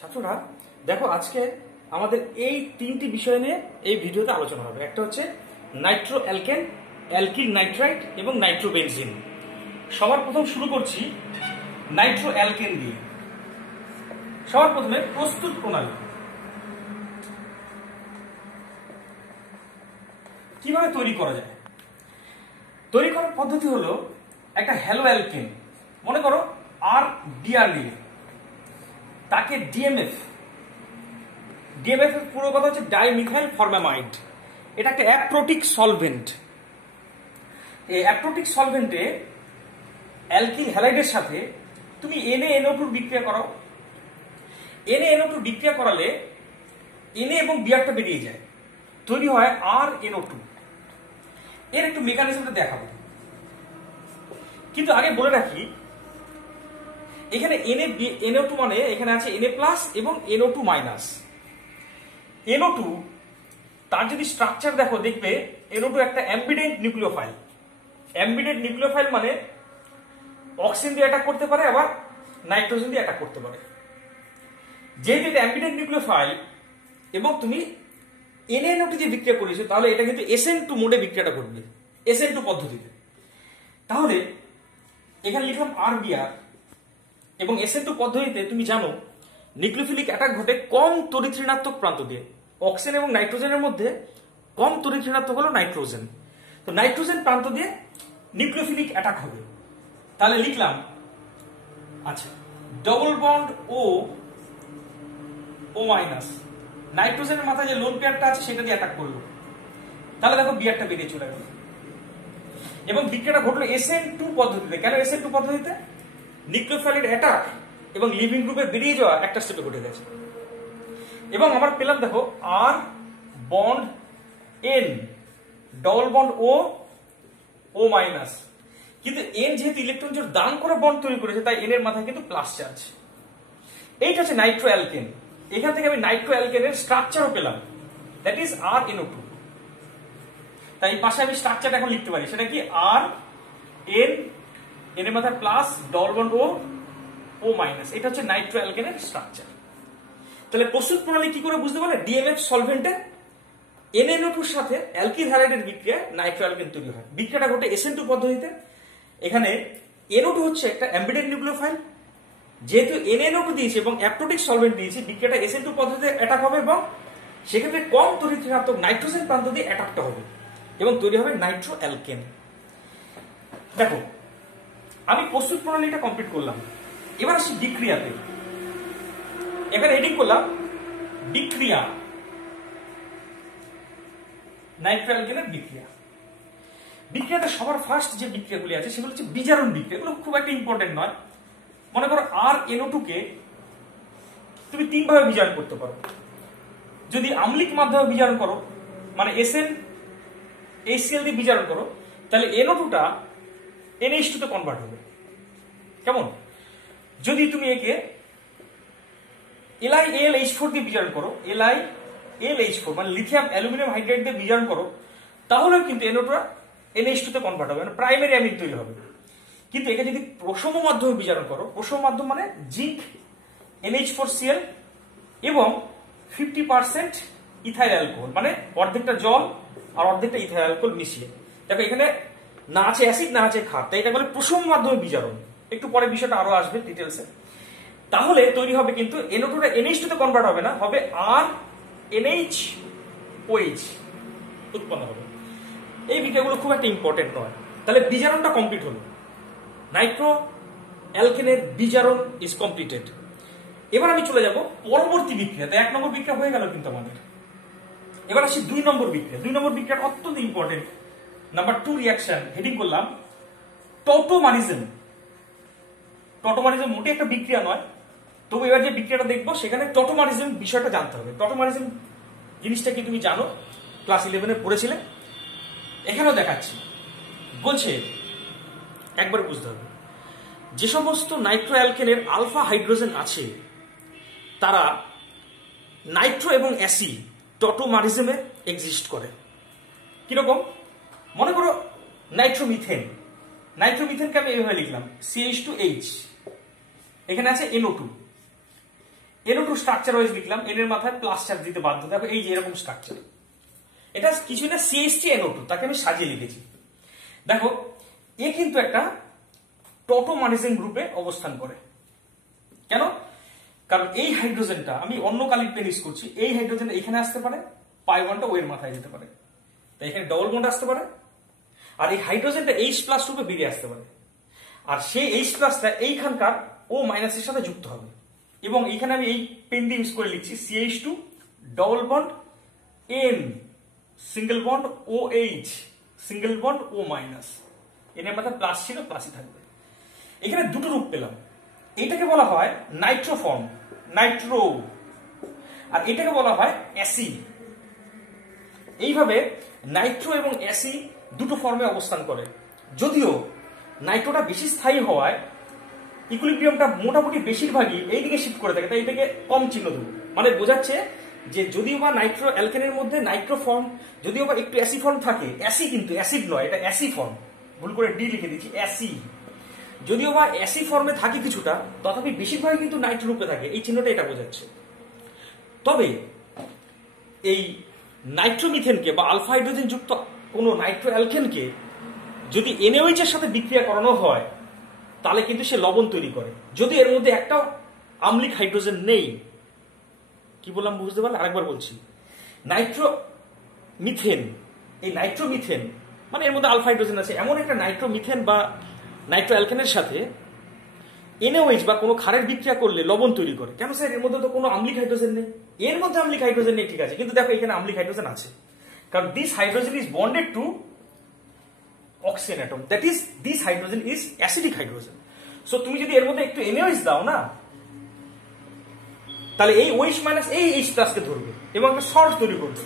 ছাত্ররা দেখো, আজকে আমাদের এই তিনটি বিষয় নিয়ে এই ভিডিওতে আলোচনা হবে। একটা হচ্ছে নাইট্রো অ্যালকেন, অ্যালকিল নাইট্রাইট এবং নাইট্রোবেনজিন। সবার প্রথম শুরু করছি নাইট্রো অ্যালকেন দিয়ে। সবার প্রথমে প্রস্তুত প্রণালী কিভাবে তৈরি করা যায়। তৈরি করার পদ্ধতি হলো একটা হ্যালো অ্যালকেন, মনে করো আর ডিআর নিলে তাকে ডিএমএফ এর পুরো কথা হচ্ছে ডাইমিথাইল ফরমামাইড। এটা একটা অ্যাপ্রোটিক সলভেন্ট। এই অ্যাপ্রোটিক সলভেন্টে অ্যালকিল হ্যালাইডের সাথে তুমি NaNO2 বিক্রিয়া করাও। NaNO2 বিক্রিয়া করালে Na এবং বিআরটা বেরিয়ে যায়, তৈরি হয় RNO2। এর একটু মেকানিজমটা দেখাবো, কিন্তু আগে বলে রাখি এখানে NaNO2 মানে এখানে আছে Na+ এবং NO2-। NO2 তার যদি স্ট্রাকচার দেখো, দেখবে NO2 একটা অ্যাম্বিডেন্ট নিউক্লিওফাইল। অ্যাম্বিডেন্ট নিউক্লিওফাইল মানে অক্সিজেন দিয়ে অ্যাটাক করতে পারে, আবার নাইট্রোজেন দিয়ে অ্যাটাক করতে পারে। যেহেতু এটা অ্যাম্বিডেন্ট নিউক্লিওফাইল এবং তুমি NaNO2 দিয়ে বিক্রিয়া করেছো, তাহলে এটা কিন্তু SN2 মোডে বিক্রিয়াটা ঘটবে, SN2 পদ্ধতিতে। তাহলে এখানে লিখলাম RBr এবং SN2 পদ্ধতিতে তুমি জানো নিউক্লিওফিলিক অ্যাটাক ঘটে কম তড়িৎ ঋণাত্মক প্রান্ত দিয়ে। অক্সিজেন এবং নাইট্রোজেনের মধ্যে কম তড়িৎ ঋণাত্মক হলো নাইট্রোজেন। তো নাইট্রোজেন প্রান্ত দিয়ে নিউক্লিওফিলিক অ্যাটাক হবে। তাহলে লিখলাম আচ্ছা ডবল বন্ড ও মাইনাস, নাইট্রোজেনের মাথায় যে লোন পেয়ারটা আছে সেটা দিয়ে অ্যাটাক করলো। তাহলে দেখো বিআরটা বেরিয়ে চলে গেল এবং বিক্রিয়াটা ঘটলো SN2 পদ্ধতিতে। কেন SN2 পদ্ধতিতে? নিউক্লিওফাইলের অ্যাটাক এবং লিভিং গ্রুপের বেরিয়ে যাওয়া একটা স্টেপে ঘটে গেছে। এবং আমার পেলাম দেখো আর বন্ড N, ডবল বন্ড ও মাইনাস। কিন্তু N যেহেতু ইলেকট্রন জোড় দান করে বন্ড তৈরি করেছে, তাই N এর মাথায় কিন্তু প্লাস চার্জ। এইটা হচ্ছে নাইট্রো অ্যালকেন। এখান থেকে আমি নাইট্রো অ্যালকেনের স্ট্রাকচারও পেলাম, দ্যাট ইজ RNO2। তাই পাশে আমি স্ট্রাকচারটা এখন লিখতে পারি, সেটা কি RN, N এর মাথায় প্লাস, ডবল বন্ড ও মাইনাস। এটা হচ্ছে নাইট্রো অ্যালকেনের স্ট্রাকচার। তাহলে প্রস্তুত প্রণালী কি করে বুঝতে পারলে? ডিএমএফ সলভেন্টে NaNO2 এর সাথে অ্যালকিল হ্যালাইডের বিক্রিয়ায় নাইট্রো অ্যালকেন তৈরি হয়। বিক্রিয়াটা ঘটে SN2 পদ্ধতিতে। এখানে NO2 হচ্ছে একটা অ্যাম্বিডেন্ট নিউক্লিওফাইল। যেহেতু NaNO2 দিয়েছে এবং অ্যাপ্রোটিক সলভেন্ট দিয়েছে, বিক্রিয়াটা SN2 পদ্ধতিতে অ্যাটাক হবে এবং সেক্ষেত্রে কম তড়িৎ ঋণাত্মক নাইট্রোজেন প্রান্ত দিয়ে অ্যাটাকটা হবে এবং তৈরি হবে নাইট্রো অ্যালকেন। দেখো, আমি প্রস্তুত প্রণালীটা কমপ্লিট করলাম। এবার আসি বিক্রিয়াতে। এখানে হেডিং করলাম বিক্রিয়া, নাইট্রো অ্যালকেনের বিক্রিয়া। বিক্রিয়াতে সবার ফার্স্ট যে বিক্রিয়াগুলি আছে সেগুলো হচ্ছে বিজারণ বিক্রিয়া। এগুলো খুব একটা ইম্পর্টেন্ট নয়। মনে করো RNO2 কে তুমি তিন ভাবে বিজারণ করতে পারো। যদি আম্লিক মাধ্যমে বিজারণ করো, মানে SnHCl দিয়ে বিজারণ করো, তাহলে NO2 টা NH2 তে কনভার্ট হবে। কেমন? যদি তুমি একে LiAlH4 দিয়ে বিজারণ করো, LiAlH4 মানে লিথিয়াম অ্যালুমিনিয়াম হাইড্রাইড দিয়ে বিজারণ করো, তাহলেও কিন্তু NO2 টা NH2 তে কনভার্ট হবে, মানে প্রাইমারি অ্যামিন তৈরি হবে। কিন্তু একে যদি প্রশম মাধ্যমে বিজারণ করো, প্রশম মাধ্যম মানে জিঙ্ক NH4Cl এবং 50% ইথাইল অ্যালকোহল, মানে অর্ধেকটা জল আর অর্ধেকটা ইথাইল অ্যালকোহল মিশিয়ে। দেখো এখানে না আছে অ্যাসিড না আছে ক্ষার, তাই এটা বলে প্রশম মাধ্যমে বিজারণ। একটু পরে বিষয়টা আরো আসবে ডিটেলসে। তাহলে তৈরি হবে কিন্তু NO2 টা NH2 তে কনভার্ট হবে না, হবে RNHOH উৎপন্ন হবে। এই বিক্রিয়াগুলো খুব একটা ইম্পর্টেন্ট নয়। তাহলে বিজারণটা কমপ্লিট হলো, নাইট্রো অ্যালকেনের বিজারণ ইজ কমপ্লিটেড। এবার আমি চলে যাব পরবর্তী বিক্রিয়াতে। 1 নম্বর বিক্রিয়া হয়ে গেল কিন্তু আমাদের। এবার আসি 2 নম্বর বিক্রিয়া। 2 নম্বর বিক্রিয়া অত্যন্ত ইম্পর্টেন্ট, নাম্বার 2 রিঅ্যাকশন। হেডিং করলাম টটোমারিজম। টটোমারিজম মোটে একটা বিক্রিয়া নয়, তবু এবার যে বিক্রিয়াটা দেখবো সেখানে টটোমারিজম বিষয়টা জানতে হবে। টটোমারিজম জিনিসটা কি তুমি জানো? ক্লাস 11-এ পড়েছিলে। এখানেও দেখাচ্ছি। বলছে একবার বুঝতে হবে, যে সমস্ত নাইট্রো অ্যালকেনের আলফা হাইড্রোজেন আছে তারা নাইট্রো এবং অ্যাসিড টটোমারিজমে এক্সিস্ট করে। কিরকম? মনে করো নাইট্রোমিথেন। নাইট্রোমিথেনকে আমি এইভাবে লিখলাম CH2H, এখানে আছে NO2। NO2 স্ট্রাকচার ওয়াইজ লিখলাম, N এর মাথায় প্লাস চার্জ দিতে বাধ্য, দেখো এই যে এরকম স্ট্রাকচার, এটা কিছু না CH3NO2, তাকে আমি সাজিয়ে লিখেছি। দেখো এ কিন্তু একটা টটোমারিজম গ্রুপে অবস্থান করে। কেন? কারণ এই হাইড্রোজেনটা, আমি অন্য কালির পেন ইউজ করছি, এই হাইড্রোজেনটা এখানে আসতে পারে, পাই বন্ডটা ও এর মাথায় যেতে পারে, তাই এখানে ডবল বন্ড আসতে পারে, আর এই হাইড্রোজেনটা H+ রূপে বেরিয়ে আসতে পারে, আর সেই H+টা এইখানকার O- এর সাথে যুক্ত হবে, এবং এইখানে আমি এই পেন দিয়ে ইউজ করে লিখছি CH2 double bond N single bond OH single bond O-, এর মাথায় প্লাস ছিল, প্লাসই থাকবে। এখানে দুটো রূপ পেলাম, এটাকে বলা হয় নাইট্রোফর্ম, নাইট্রো, আর এটাকে বলা হয় অ্যাসিড। এইভাবে নাইট্রো এবং অ্যাসিড দুটো ফর্মে অবস্থান করে। যদিও নাইট্রোটা বেশি স্থায়ী হওয়ায় ইকুইলিব্রিয়ামটা মোটামুটি বেশিরভাগই এইদিকে শিফট করে থাকে, তাই এটাকে কম চিহ্ন দেবো, মানে বোঝাচ্ছে যে যদিও বা নাইট্রো অ্যালকেনের মধ্যে নাইট্রো ফর্ম, যদিও বা একটু অ্যাসি ফর্ম থাকে, অ্যাসি কিন্তু অ্যাসিড নয়, এটা অ্যাসি ফর্ম, ভুল করে ডি লিখে দিচ্ছি, অ্যাসি, যদিও বা অ্যাসি ফর্মে থাকে কিছুটা, তথাপি বেশিরভাগই কিন্তু নাইট্রো রূপে থাকে, এই চিহ্নটা এটা বোঝাচ্ছে। তবে এই নাইট্রোমিথেনকে বা আলফা হাইড্রোজেন যুক্ত কোনো নাইট্রো অ্যালকেনকে যদি NaOH এর সাথে বিক্রিয়া করানো হয়, তাহলে কিন্তু সে লবণ তৈরি করে, যদি এর মধ্যে একটা আম্লিক হাইড্রোজেন নেই। কি বললাম বুঝতে পারলে? আরেকবার বলছি, নাইট্রোমিথেন, এই নাইট্রোমিথেন মানে এর মধ্যে আলফা হাইড্রোজেন আছে, এমন একটা নাইট্রোমিথেন বা নাইট্রো অ্যালকেনের সাথে NaOH বা কোনো ক্ষারের বিক্রিয়া করলে লবণ তৈরি করে। কেন স্যার? এর মধ্যে তো কোনো আম্লিক হাইড্রোজেন নেই। এর মধ্যে আম্লিক হাইড্রোজেন নেই, ঠিক আছে, কিন্তু দেখো এখানে আম্লিক হাইড্রোজেন আছে, কারণ this hydrogen is bonded to oxygen atom, that is this hydrogen is acidic hydrogen. So তুমি যদি এর মধ্যে একটু NaOH দাও না, তাহলে এই OH- এই H+ কে ধরবে এবং একটা সল্ট তৈরি করবে,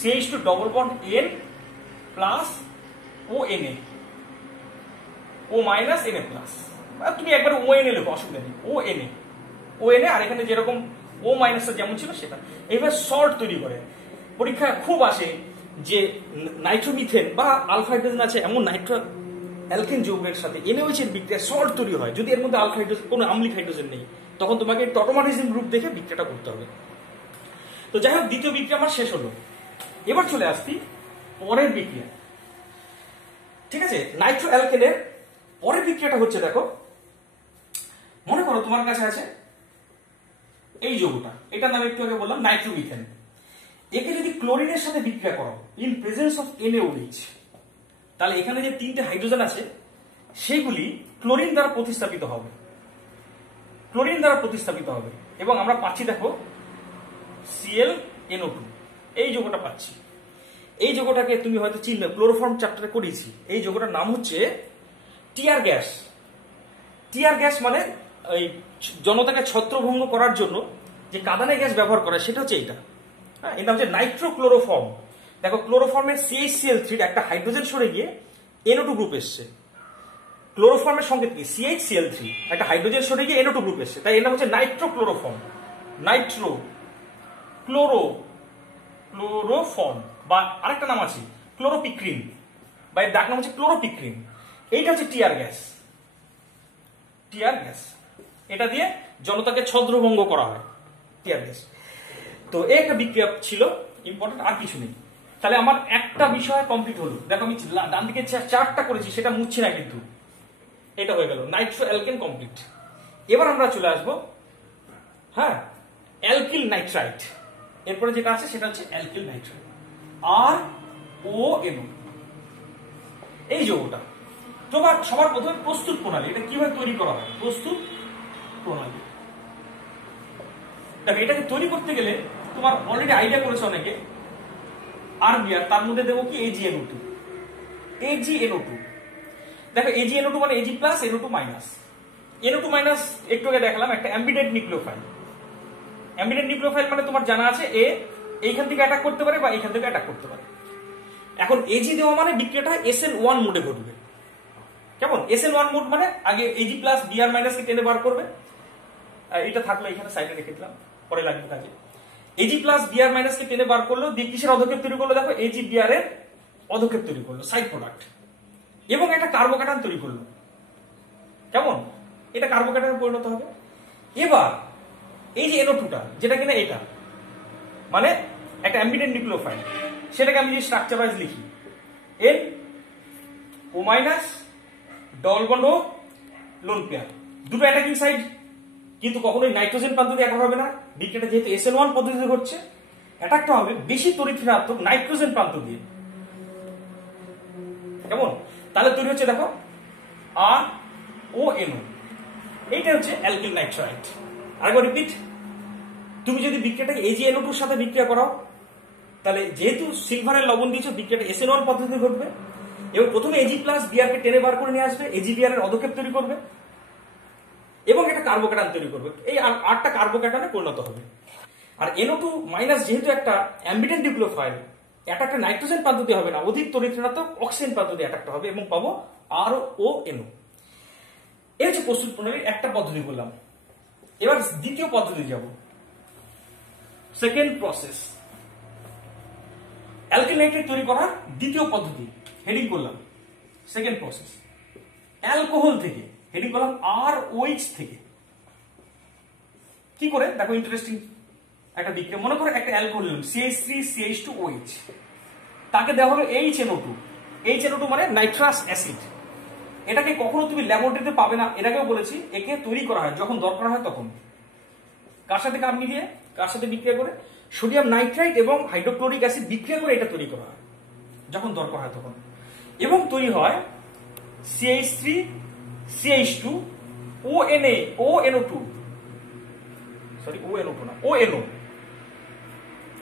CH2 double bond N plus ONA, O- NA+, তুমি একবার ONA লেখো, অসুবিধা নেই, ONA, আর এখানে যেরকম O- যেমন ছিল সেটা, এইভাবে সল্ট তৈরি করে। পরীক্ষা খুব আসে যে নাইট্রোমিথেন বা আলফা হাইড্রোজেন আছে এমন নাইট্রো অ্যালকেন যৌগের সাথে NaOH এর বিক্রিয়া সল্ট তৈরি হয়, যদি এর মধ্যে আলফা হাইড্রোজেন, কোনো আম্লিক হাইড্রোজেন নেই, তখন তোমাকে টটোমারিজম গ্রুপ দেখে বিক্রিয়াটা করতে হবে। তো যাই হোক, দ্বিতীয় বিক্রিয়া আমার শেষ হলো। এবার চলে আসছি পরের বিক্রিয়া। ঠিক আছে, নাইট্রো অ্যালকেনের পরের বিক্রিয়াটা হচ্ছে, দেখো মনে করো তোমার কাছে আছে এই যৌগটা, এটার নাম একটু আগে বললাম নাইট্রোমিথেন। একে যদি ক্লোরিনের সাথে বিক্রিয়া করো ইন প্রেজেন্স অফ NaOH, তাহলে এখানে যে তিনটে হাইড্রোজেন আছে সেগুলি ক্লোরিন দ্বারা প্রতিস্থাপিত হবে, ক্লোরিন দ্বারা প্রতিস্থাপিত হবে, এবং আমরা পাচ্ছি দেখো ClNO2, এই যৌগটা পাচ্ছি। এই যৌগটাকে তুমি হয়তো চিনবে, ক্লোরোফর্ম চ্যাপ্টারে করিয়েছি। এই যৌগটার নাম হচ্ছে টিয়ার গ্যাস। টিয়ার গ্যাস মানে ওই জনতাকে ছত্রভঙ্গ করার জন্য যে কাঁদানে গ্যাস ব্যবহার করে, সেটা হচ্ছে এইটা। হ্যাঁ, এর নাম হচ্ছে নাইট্রোক্লোরোফর্ম। দেখো ক্লোরোফর্মের CH-Cl3 একটা হাইড্রোজেন সরে গিয়ে NO2 গ্রুপ এসছে। ক্লোরোফর্মের সংকেত কি? CH-Cl3, একটা হাইড্রোজেন সরে গিয়ে NO2 গ্রুপ এসছে, তাই এর নাম হচ্ছে নাইট্রোক্লোরোফর্ম। ক্লোরোফর্ম, বা আরেকটা নাম আছে ক্লোরোপিক্রিন, বা এর ডাক নাম হচ্ছে ক্লোরোপিক্রিন। এইটা হচ্ছে টিয়ার গ্যাস। টিয়ার গ্যাস, এটা দিয়ে জনতাকে ছত্রভঙ্গ করা হয়, টিয়ার গ্যাস। তো এই একটা বিক্রিয়া ছিল ইম্পর্টেন্ট, আর কিছু নেই। তাহলে আমার একটা বিষয় কমপ্লিট হলো। দেখো আমি ডান দিকে চারটা করেছি, সেটা মুছছি না, কিন্তু এটা হয়ে গেল নাইট্রো অ্যালকেন কমপ্লিট। এবার আমরা চলে আসবো হ্যাঁ অ্যালকিল নাইট্রাইট। এরপরে যেটা আছে সেটা হচ্ছে অ্যালকিল নাইট্রাইট, RONO। এই যৌগটা তোমার সবার প্রথমে প্রস্তুত প্রণালী, এটা কিভাবে তৈরি করা হয়, প্রস্তুত প্রণালী। দেখো এটাকে তৈরি করতে গেলে তোমার অলরেডি আইডিয়া করেছে অনেকে, RBr, তার মধ্যে দেবো কি AgNO2। দেখো AgNO2 মানে Ag+, NO2-। একটু আগে দেখালাম একটা অ্যাম্বিডেন্ট নিউক্লিওফাইল। অ্যাম্বিডেন্ট নিউক্লিওফাইল মানে তোমার জানা আছে এ এইখান থেকে অ্যাটাক করতে পারে বা এইখান থেকে অ্যাটাক করতে পারে। এখন Ag দেওয়া মানে বিক্রিয়াটা SN1 মোডে ঘটবে। কেমন? SN1 মোড মানে আগে Ag+, Br- কে টেনে বার করবে, এটা থাকলো এখানে সাইডে রেখে দিলাম, পরে লাগবে কাজে। Ag+, Br- কে টেনে বার করলো, দিয়ে কিসের অধক্ষেপ তৈরি করলো? দেখো Ag Br এর অধক্ষেপ তৈরি করলো, সাইড প্রোডাক্ট, এবং একটা কার্বোক্যাটায়ন তৈরি করলো। কেমন? এটা কার্বোক্যাটায়নে পরিণত হবে। এবার এই যে NO2টা যেটা কিনা এটা মানে একটা অ্যাম্বিডেন্ট নিউক্লিওফাইল, সেটাকে আমি যদি স্ট্রাকচার ওয়াইজ লিখি N O minus double bond ও লোন পেয়ার, দুটো অ্যাটাকিং সাইড, কিন্তু কখনোই নাইট্রোজেন প্রান্ত দিয়ে অ্যাটাক হবে না। বিক্রিয়াটা যেহেতু SN1 পদ্ধতিতে ঘটছে, অ্যাটাকটা হবে বেশি তড়িৎ ঋণাত্মক নাইট্রোজেন প্রান্ত দিয়ে। কেমন? তাহলে তৈরি হচ্ছে দেখো RONO, এইটা হচ্ছে অ্যালকিল নাইট্রাইট। আরেকবার রিপিট, তুমি যদি বিক্রিয়াটাকে AgNO2 এর সাথে বিক্রিয়া করাও, তাহলে যেহেতু সিলভারের লবণ দিয়েছো, বিক্রিয়াটা SN1 পদ্ধতিতে ঘটবে এবং প্রথমে Ag প্লাস বিআরকে টেনে বার করে নিয়ে আসবে, AgBr এর অধক্ষেপ তৈরি করবে এবং একটা কার্বোক্যাটায়ন তৈরি করবে। এই 8টা কার্বোক্যাটায়নে পরিণত হবে। আর NO2 মাইনাস যেহেতু একটা অ্যাম্বিডেন্ট নিউক্লিওফাইল, অ্যাটাকটা নাইট্রোজেন প্রান্ত দিয়ে হবে না, অধিক তড়িৎ ঋণাত্মক অক্সিজেন প্রান্ত দিয়ে অ্যাটাকটা হবে এবং পাবো RONO। এই হচ্ছে প্রস্তুত প্রণালীর একটা পদ্ধতি বললাম। এবার দ্বিতীয় পদ্ধতি যাব, সেকেন্ড প্রসেস, অ্যালকিল নাইট্রেট তৈরি করার দ্বিতীয় পদ্ধতি। হেডিং করলাম সেকেন্ড প্রসেস, অ্যালকোহল থেকে, হেডিং করলাম ROH থেকে। কি করে দেখো, ইন্টারেস্টিং একটা বিক্রিয়া। মনে করো একটা অ্যালকোহল নিলাম CH3CH2OH, তাকে দেওয়া হলো HNO2। HNO2 মানে নাইট্রাস অ্যাসিড। এটাকে কখনো তুমি ল্যাবরেটরিতে পাবে না, এর আগেও বলেছি। একে তৈরি করা হয় যখন দরকার হয় তখন। কার সাথে কার মিলিয়ে, কার সাথে বিক্রিয়া করে? সোডিয়াম নাইট্রাইট এবং হাইড্রোক্লোরিক অ্যাসিড বিক্রিয়া করে এটা তৈরি করা হয় যখন দরকার হয় তখন, এবং তৈরি হয় CH3CH2ONO2, সরি ONO2 না, ONO,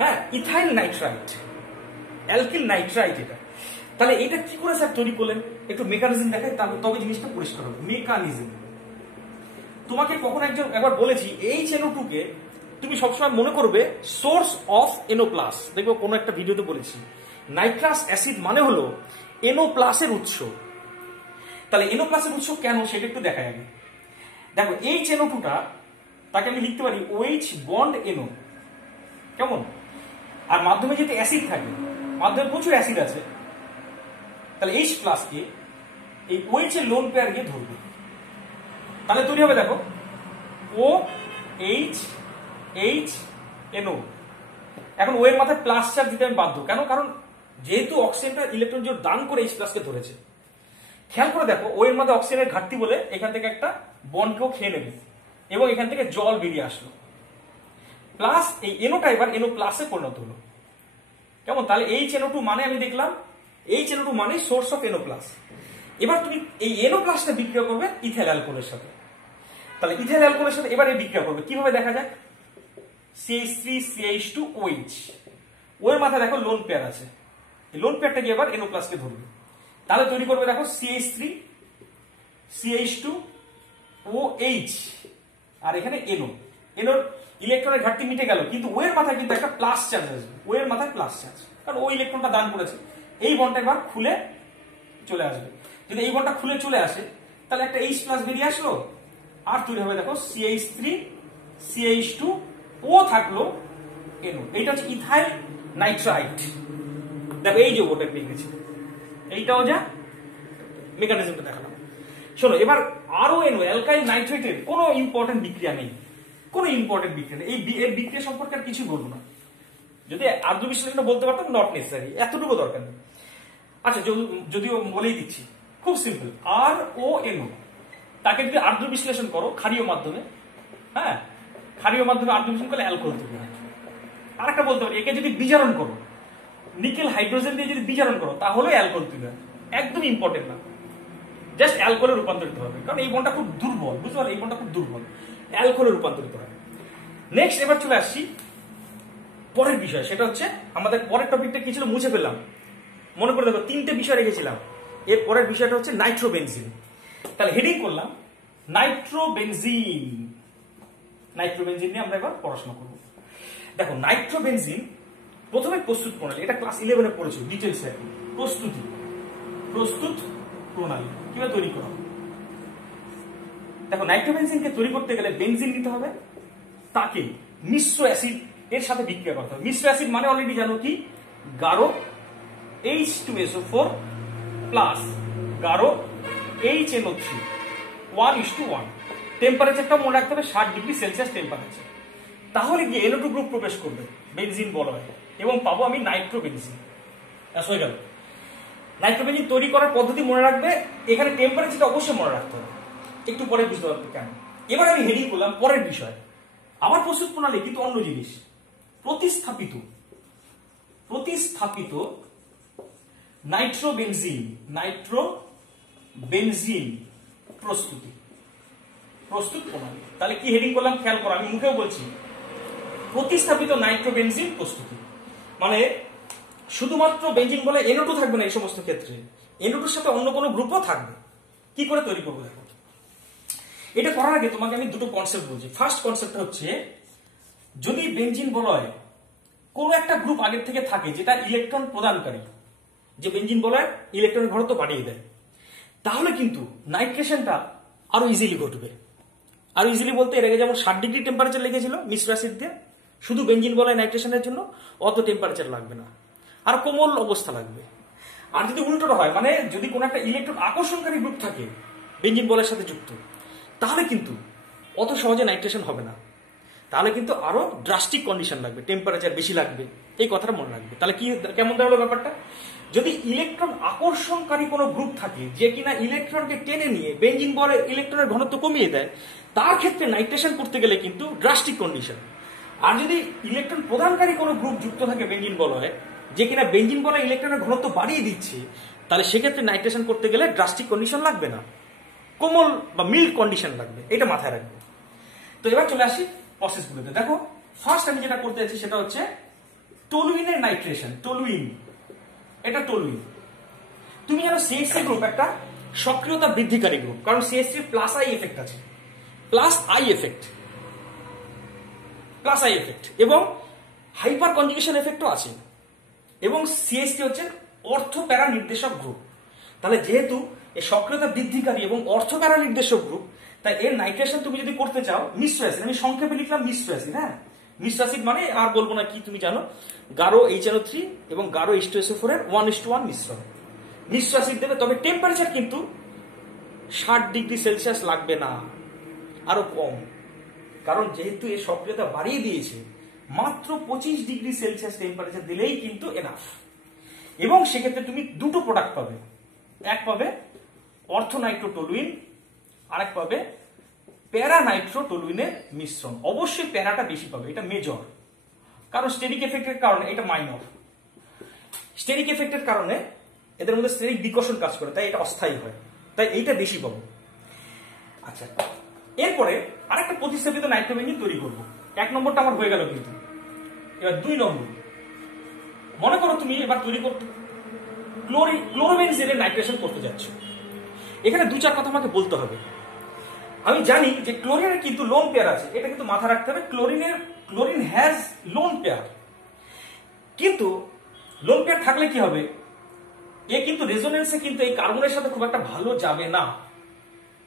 হ্যাঁ, ইথাইল নাইট্রাইট, অ্যালকিল নাইট্রাইট এটা। তাহলে এটা কি করে স্যার তৈরি করলেন? একটু মেকানিজম দেখায়, তবে জিনিসটা পরিষ্কার হবে। মেকানিজম, তোমাকে কখন একবার বলেছি HNO2 কে তুমি সবসময় মনে করবে সোর্স অফ NO+। দেখবো কোনো একটা ভিডিওতে বলেছি নাইট্রাস অ্যাসিড মানে হলো NO+ এর উৎস। তাহলে NO+ এর উৎস কেন সেটা একটু দেখাই আগে। দেখো HNO2টা তাকে আমি লিখতে পারি OH বন্ড NO, কেমন? আর মাধ্যমে যেহেতু অ্যাসিড থাকে, মাধ্যমে প্রচুর অ্যাসিড আছে, তাহলে H+ কে এই OH এর লোন পেয়ার গিয়ে ধরবে, তাহলে তৈরি হবে দেখো OHNO। এখন ও এর মাথায় প্লাস চার্জ দিতে আমি বাধ্য, কেন? কারণ যেহেতু অক্সিজেনটা ইলেকট্রন জোড় দান করে H+ কে ধরেছে। খেয়াল করে দেখো, ও এর মধ্যে অক্সিজেনের ঘাটতি বলে এখান থেকে একটা বন্ডকেও খেয়ে নেবে এবং এখান থেকে জল বেরিয়ে আসলো, প্লাস এই NOটা এবার NO+ এ পরিণত হলো, কেমন? তাহলে HNO2 মানে আমি দেখলাম HNO2 মানে সোর্স অফ NO+। এবার তুমি এই NO+টা বিক্রিয়া করবে ইথাইল অ্যালকোহলের সাথে। তাহলে ইথাইল অ্যালকোহলের সাথে এবার এই বিক্রিয়া করবে কিভাবে দেখা যায়? CH3CH2OH, ও এর মাথায় দেখো লোন পেয়ার আছে, এই লোন পেয়ারটা গিয়ে এবার NO+ কে ধরবে, তাহলে তৈরি করবে দেখো CH3CH2OH, আর এখানে NO। NOর ইলেকট্রনের ঘাটতি মিটে গেল, কিন্তু ও এর মাথায় কিন্তু একটা প্লাস চার্জ আসবে, ও এর মাথায় প্লাস চার্জ, কারণ ও ইলেকট্রনটা দান করেছে। এই বন্ডটা এবার খুলে চলে আসবে। যদি এই বন্ডটা খুলে চলে আসে, তাহলে একটা H+ বেরিয়ে আসলো, আর তৈরি হবে দেখো CH3CH2O থাকলো NO। এইটা হচ্ছে ইথাইল নাইট্রাইট। দেখো এই যে ওটা পেয়ে গেছে, এইটাও যা মেকানিজমটা দেখালাম। শোনো, এবার RONO অ্যালকাইল নাইট্রেটের কোনো ইম্পর্টেন্ট বিক্রিয়া নেই, কোনো ইম্পর্টেন্ট বিক্রিয়া নেই। এই বিক্রিয়া সম্পর্কে আর কিছু বলবো না। যদি আদ্র বিশ্লেষণটা বলতে পারতাম, নট নেসেসারি, এতটুকু দরকার নেই। আচ্ছা, যদিও বলেই দিচ্ছি, খুব সিম্পল। RONO তাকে যদি আর্দ্র বিশ্লেষণ করো ক্ষারীয় মাধ্যমে, হ্যাঁ, ক্ষারীয় মাধ্যমে আর্দ্র বিশ্লেষণ করলে অ্যালকোহল তৈরি হয়। আর একটা বলতে পারি, একে যদি বিজারণ করো, নিকেল হাইড্রোজেন দিয়ে যদি বিজারণ করো, তাহলে অ্যালকোহল তৈরি হয়। একদম ইম্পর্টেন্ট না, জাস্ট অ্যালকোহলে রূপান্তরিত হবে, কারণ এই বন্ডটা খুব দুর্বল, বুঝতে পারো, এই বন্ডটা খুব দুর্বল, অ্যালকোহলে রূপান্তরিত হয়। নেক্সট এবার চলে আসছি পরের বিষয়, সেটা হচ্ছে আমাদের পরের টপিকটা কি ছিল মুছে ফেললাম। মনে করে দেখো, 3টে বিষয় রেখেছিলাম। এর পরের বিষয়টা হচ্ছে নাইট্রোবেনজিন। তাহলে হেডিং করলাম নাইট্রোবেনজিন। নাইট্রোবেনজিন নিয়ে আমরা এবার পড়াশোনা করব। দেখো, নাইট্রোবেনজিন প্রথমে প্রস্তুত প্রণালী, এটা ক্লাস 11-এ পড়েছিল ডিটেইলস। প্রস্তুত প্রণালী কিভাবে তৈরি করা হবে। দেখো, নাইট্রোবেনজিনকে তৈরি করতে গেলে বেনজিন নিতে হবে, তাকে মিশ্র অ্যাসিড এর সাথে বিক্রিয়া করতে হবে। মিশ্র অ্যাসিড মানে অলরেডি জানো কি, গাঢ় H2SO4 প্লাস গাঢ় HNO3 1:1। টেম্পারেচারটা মনে রাখতে হবে 60 ডিগ্রি সেলসিয়াস টেম্পারেচার। তাহলে গিয়ে NO2 গ্রুপ প্রবেশ করবে বেনজিন বলয়ে এবং পাবো আমি নাইট্রোবেনজিন। হয়ে গেল। নাইট্রোবেনজিন তৈরি করার পদ্ধতি মনে রাখবে, এখানে টেম্পারেচারটা অবশ্যই মনে রাখতে হবে, একটু পরে বুঝতে পারবে কেন। এবার আমি হেডিং করলাম পরের বিষয়, আবার প্রস্তুত প্রণালী কিন্তু অন্য জিনিস, প্রতিস্থাপিত নাইট্রোবেনজিন প্রস্তুত প্রণালী। তাহলে কি হেডিং করলাম খেয়াল করো, আমি মুখেও বলছি, প্রতিস্থাপিত নাইট্রোবেনজিন প্রস্তুতি। মানে শুধুমাত্র বেনজিন বলে NO2 থাকবে না, এই সমস্ত ক্ষেত্রে NO2 এর সাথে অন্য কোনো গ্রুপও থাকবে। কি করে তৈরি করবো দেখো। এটা করার আগে তোমাকে আমি দুটো কনসেপ্ট বলছি। ফার্স্ট কনসেপ্টটা হচ্ছে, যদি বেনজিন বলয় কোনো একটা গ্রুপ আগের থেকে থাকে যেটা ইলেকট্রন প্রদানকারী, যে বেনজিন বলয় ইলেকট্রনের ঘনত্ব বাড়িয়ে দেয়, তাহলে কিন্তু নাইট্রেশনটা আরো ইজিলি ঘটবে। আরো ইজিলি বলতে এর আগে যেমন 60 ডিগ্রি টেম্পারেচার লেগেছিল মিশ্র অ্যাসিড দিয়ে শুধু বেনজিন বলয় নাইট্রেশনের জন্য, অত টেম্পারেচার লাগবে না, আর কোমল অবস্থা লাগবে। আর যদি উল্টোটা হয়, মানে যদি কোনো একটা ইলেকট্রন আকর্ষণকারী গ্রুপ থাকে বেনজিন বলয়ের সাথে যুক্ত, তাহলে কিন্তু অত সহজে নাইট্রেশন হবে না, তাহলে কিন্তু আরো ড্রাস্টিক কন্ডিশন লাগবে, টেম্পারেচার বেশি লাগবে। এই কথাটা মনে রাখবে। তাহলে কি কেমন দাঁড়ালো ব্যাপারটা, যদি ইলেকট্রন আকর্ষণকারী কোনো গ্রুপ থাকে যে কিনা ইলেকট্রনকে টেনে নিয়ে বেনজিন বলয়ের ইলেকট্রনের ঘনত্ব কমিয়ে দেয়, তার ক্ষেত্রে নাইট্রেশন করতে গেলে কিন্তু ড্রাস্টিক কন্ডিশন। আর যদি ইলেকট্রন প্রদানকারী কোনো গ্রুপ যুক্ত থাকে বেনজিন বলয়ে, যে কিনা বেনজিন বলয়ে ইলেকট্রনের ঘনত্ব বাড়িয়ে দিচ্ছে, তাহলে সেক্ষেত্রে নাইট্রেশন করতে গেলে ড্রাস্টিক কন্ডিশন লাগবে না, কোমল বা মিল্ড কন্ডিশন লাগবে। এটা মাথায় রাখবে। তো এবার চলে আসি প্রসেসগুলোতে। দেখো, ফার্স্ট আমি যেটা করতে যাচ্ছি সেটা হচ্ছে টলুইনের নাইট্রেশন। এটা টলুইন। তুমি জানো CH3 গ্রুপ একটা সক্রিয়তা বৃদ্ধিকারী গ্রুপ, কারণ CH3 প্লাস আই এফেক্ট আছে, প্লাস আই এফেক্ট এবং হাইপার কনজুগেশন এফেক্টও আছে, এবং CH3 হচ্ছে অর্থ প্যারা নির্দেশক গ্রুপ। তাহলে যেহেতু এই সক্রিয়তা বৃদ্ধিকারী এবং অর্থ প্যারা নির্দেশক গ্রুপ, তাই এর নাইট্রেশন তুমি যদি করতে চাও মিশ্র অ্যাসিড, আমি সংক্ষেপে লিখলাম মিশ্র অ্যাসিড। হ্যাঁ, মিশ্র অ্যাসিড মানে আর বলবো না, কি তুমি জানো, গাঢ় HNO3 এবং গাঢ় H2SO4 এর 1:1 মিশ্রণ। মিশ্র অ্যাসিড দেবে, তবে টেম্পারেচার কিন্তু 60 ডিগ্রি সেলসিয়াস লাগবে না, আরো কম, কারণ যেহেতু এর সক্রিয়তা বাড়িয়ে দিয়েছে, মাত্র 25 ডিগ্রি সেলসিয়াস টেম্পারেচার দিলেই কিন্তু এনাফ। এবং সেক্ষেত্রে তুমি দুটো প্রোডাক্ট পাবে, এক পাবে অর্থোনাইট্রোটলুইন, আরেক পাবে প্যারানাইট্রোটলুইনের মিশ্রণ। অবশ্যই প্যারাটা বেশি পাবে, এটা মেজর, কারণ স্টেরিক এফেক্টের কারণে, এটা মাইনর। স্টেরিক এফেক্টের কারণে এদের মধ্যে স্টেরিক বিকর্ষণ কাজ করে, তাই এটা অস্থায়ী হয়, তাই এইটা বেশি পাবো। আচ্ছা, এরপরে আরেকটা প্রতিস্থাপিত নাইট্রোবেনজিন তৈরি করব। 1 নম্বরটা আমার হয়ে গেল, কিন্তু এবার 2 নম্বর। মনে করো তুমি এবার তৈরি করতে ক্লোরোবেনজিনের নাইট্রেশন করতে যাচ্ছ। এখানে 2-4 কথা আমাকে বলতে হবে। আমি জানি যে ক্লোরিনের কিন্তু লোন পেয়ার আছে, এটা কিন্তু মাথা রাখতে হবে। ক্লোরিন হ্যাজ লোন পেয়ার, কিন্তু লোন পেয়ার থাকলে কি হবে, এ কিন্তু রেজোনেন্সে কিন্তু এই কার্বনের সাথে খুব একটা ভালো যাবে না।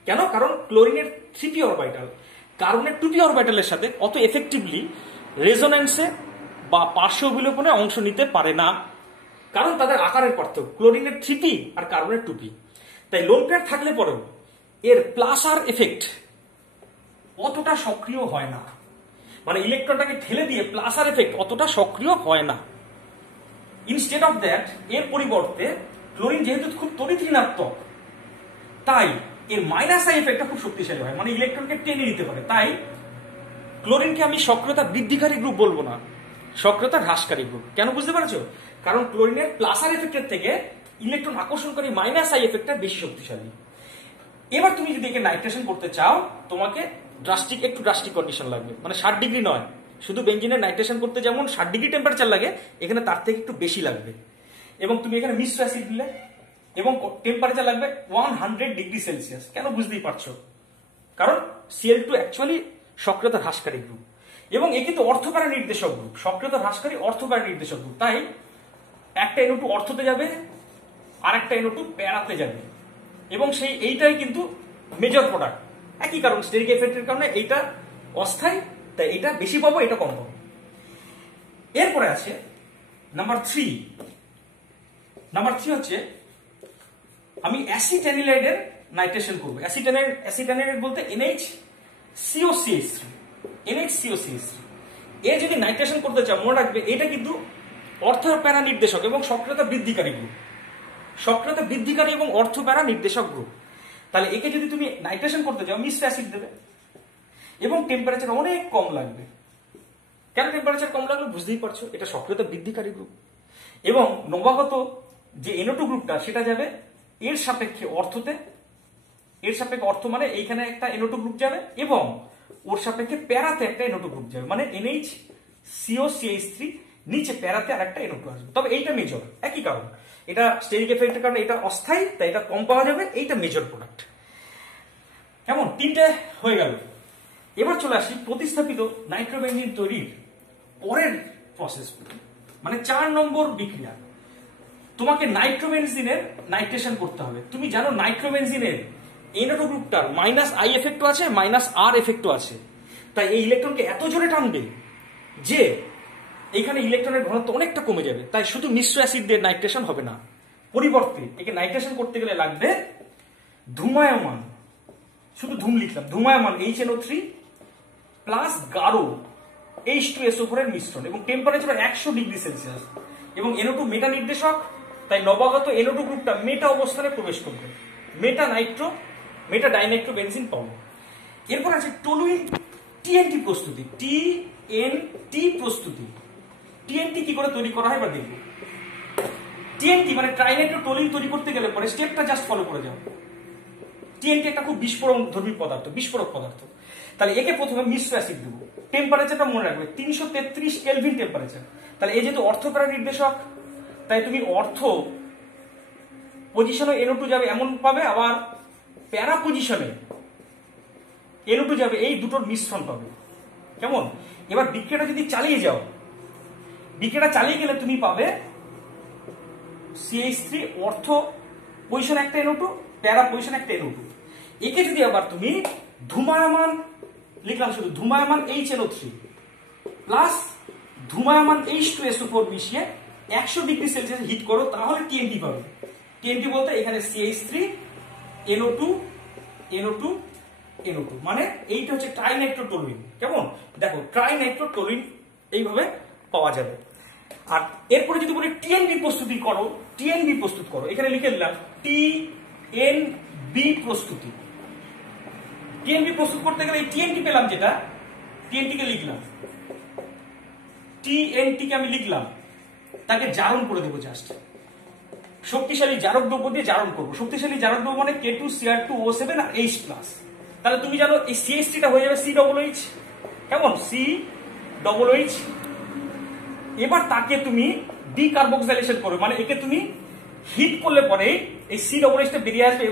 কেন? কারণ ক্লোরিনের 3p অরবিটাল কার্বনের 2p অরবিটালের সাথে অত এফেক্টিভলি রেজোনেন্সে বা পার্শ্ব বিলোপনে অংশ নিতে পারে না, কারণ তাদের আকারের পার্থক্য, ক্লোরিনের 3p আর কার্বনের 2p। তাই লোন পেয়ার থাকলে পরেও এর প্লাস আর এফেক্ট অতটা সক্রিয় হয় না, মানে ইলেকট্রনটাকে ঠেলে দিয়ে প্লাস আর এফেক্ট অতটা সক্রিয় হয় না। ইনস্টেড অফ দ্যাট, এর পরিবর্তে ক্লোরিন যেহেতু খুব তড়িৎ ঋণাত্মক, তাই এর মাইনাস আই এফেক্টটা খুব শক্তিশালী হয়, মানে ইলেকট্রনকে টেনে নিতে পারে। তাই ক্লোরিনকে আমি সক্রিয়তা বৃদ্ধিকারী গ্রুপ বলবো না, সক্রিয়তা হ্রাসকারী গ্রুপ। কেন বুঝতে পারছো? কারণ ক্লোরিনের প্লাস আর এফেক্টের থেকে ইলেকট্রন আকর্ষণকারী মাইনাস আই এফেক্টটা বেশি শক্তিশালী। এবার তুমি যদি একে নাইট্রেশন করতে চাও, তোমাকে একটু ড্রাস্টিক কন্ডিশন লাগবে, মানে 60 ডিগ্রি নয়, শুধু বেনজিনের নাইট্রেশন করতে যেমন 60 ডিগ্রি টেম্পারেচার লাগে, এখানে তার থেকে একটু বেশি লাগবে। এবং তুমি এখানে মিশ্র অ্যাসিড দিলে এবং টেম্পারেচার লাগবে 100 ডিগ্রি সেলসিয়াস। কেন? বুঝতেই পারছো, কারণ Cl2 অ্যাকচুয়ালি সক্রিয়তা হ্রাসকারী গ্রুপ এবং এ কিন্তু অর্থপ্যারা নির্দেশক গ্রুপ, সক্রিয়তা হ্রাসকারী অর্থপ্যারা নির্দেশক গ্রুপ। তাই একটা NO2 অর্থতে যাবে আর একটা NO2 প্যারাতে যাবে, এবং এইটাই কিন্তু মেজর প্রোডাক্ট। একই কারণ, স্টেরিক এফেক্টের কারণে এইটা অস্থায়ী, তাই এটা বেশি পাবো, এটা কম পাবো। এরপরে আছে নাম্বার 3 হচ্ছে আমি অ্যাসিটানিলাইডের নাইট্রেশন করবো। অ্যাসিটানিলাইড বলতে NHCOCH3। এর যদি নাইট্রেশন করতে চাও মনে রাখবে এটা কিন্তু অর্থ প্যারা নির্দেশক এবং সক্রিয়তা বৃদ্ধিকারী গ্রুপ, সক্রিয়তা বৃদ্ধিকারী এবং অর্থ প্যারা নির্দেশক গ্রুপ। তাহলে একে যদি তুমি নাইট্রেশন করতে চাও মিশ্র অ্যাসিড দেবে এবং টেম্পারেচার অনেক কম লাগবে। কেন টেম্পারেচার কম লাগলো বুঝতেই পারছো, এটা সক্রিয়তা বৃদ্ধিকারী গ্রুপ। এবং নবাগত যে NO2 গ্রুপটা সেটা যাবে এর সাপেক্ষে অর্থতে, এর সাপেক্ষে অর্থ মানে এইখানে একটা NO2 গ্রুপ যাবে এবং ওর সাপেক্ষে প্যারাতে একটা NO2 গ্রুপ যাবে, মানে NHCOCH3 নিচে প্যারাতে আর একটা NO2 আসবে। তবে এইটা মেজর, একই কারণ, এটা স্টেরিক এফেক্টের কারণে এটা অস্থায়ী, তাই এটা কম পাওয়া যাবে, এইটা মেজর প্রোডাক্ট। কেমন, তিনটে হয়ে গেল। এবার চলে আসি প্রতিস্থাপিত নাইট্রোবেনজিন তৈরির পরের প্রসেস, মানে 4 নম্বর বিক্রিয়া। তোমাকে নাইট্রোবেনজিনের নাইট্রেশন করতে হবে। তুমি জানো নাইট্রোবেনজিনের NO2 গ্রুপটার -I এফেক্টও আছে, -R এফেক্টও আছে। তাই এই ইলেকট্রনকে এত জোরে টানবে যে এখানে ইলেকট্রনের ঘনত্ব অনেকটা কমে যাবে। তাই শুধু মিশ্র অ্যাসিড দিয়ে নাইট্রেশন হবে না, পরিবর্তে একে নাইট্রেশন করতে গেলে লাগবে ধূমায়মান, শুধু ধূম লিখলাম, ধূমায়মান HNO3 প্লাস গাঢ় H2SO4 এর মিশ্রণ এবং টেম্পারেচার 100 ডিগ্রি সেলসিয়াস এবং NO2 মেটা নির্দেশক। তাই নবাগত NO2 গ্রুপটা মেটা অবস্থানে প্রবেশ করবে, মেটা ডাইনাইট্রোবেনজিন পাবো। এরপর আছে টলুইন TNT প্রস্তুতি, TNT প্রস্তুতি। TNT কি করে তৈরি করা হয় বা দেখব। TNT মানে ট্রাইনাইট্রোটোলিন তৈরি করতে গেলে পরে স্টেপটা জাস্ট ফলো করে যাও। TNT একটা খুব বিস্ফোরক পদার্থ। তাহলে একে প্রথমে মিশ্র অ্যাসিড দেবো, টেম্পারেচারটা মনে রাখবে 333 কেলভিন টেম্পারেচার। তাহলে এই যেহেতু অর্থ প্যারা নির্দেশক, তাই তুমি অর্থ পজিশনে NO2 যাবে এমন পাবে, আবার প্যারা পজিশনে NO2 যাবে, এই দুটোর মিশ্রণ পাবে। কেমন, এবার বিক্রিয়াটা যদি চালিয়ে যাও, বিক্রিয়াটা চালিয়ে গেলে তুমি পাবে CH3 অর্থ পজিশন একটা NO2, প্যারা পজিশন একটা NO2। একে যদি আবার তুমি ধূমায়মান লিখলাম, শুধু ধূমায়মান HNO3 প্লাস ধূমায়মান H2SO4 মিশিয়ে 100 ডিগ্রি সেলসিয়াস হিট করো, তাহলে TNT পাবে। TNT বলতে এখানে CH3 NO2 মানে এইটা হচ্ছে ট্রাইনাইট্রোটোলিন। কেমন, দেখো ট্রাইনাইট্রোটোলিন এইভাবে পাওয়া যাবে। আর এরপরে যদি বলি TNB প্রস্তুত করো, এখানে লিখে দিলাম TNB প্রস্তুতি। TNB প্রস্তুত করতে গেলে এই TNT পেলাম, যেটা TNT কে লিখলাম, TNT কে আমি লিখলাম, তাকে জারণ করে দেবো জাস্ট, শক্তিশালী জারক দ্রব্য দিয়ে জারণ করবো। শক্তিশালী জারক দ্রব্য মানে K2Cr2O7 আর H+। তাহলে তুমি জানো এই CH3 টা হয়ে যাবে COOH। কেমন, COOH। এবার তাকে তুমি ডিকার্বক্সিলেশন করবে, মানে একে তুমি হিট করলে পরে এই COOH টা বেরিয়ে আসবে।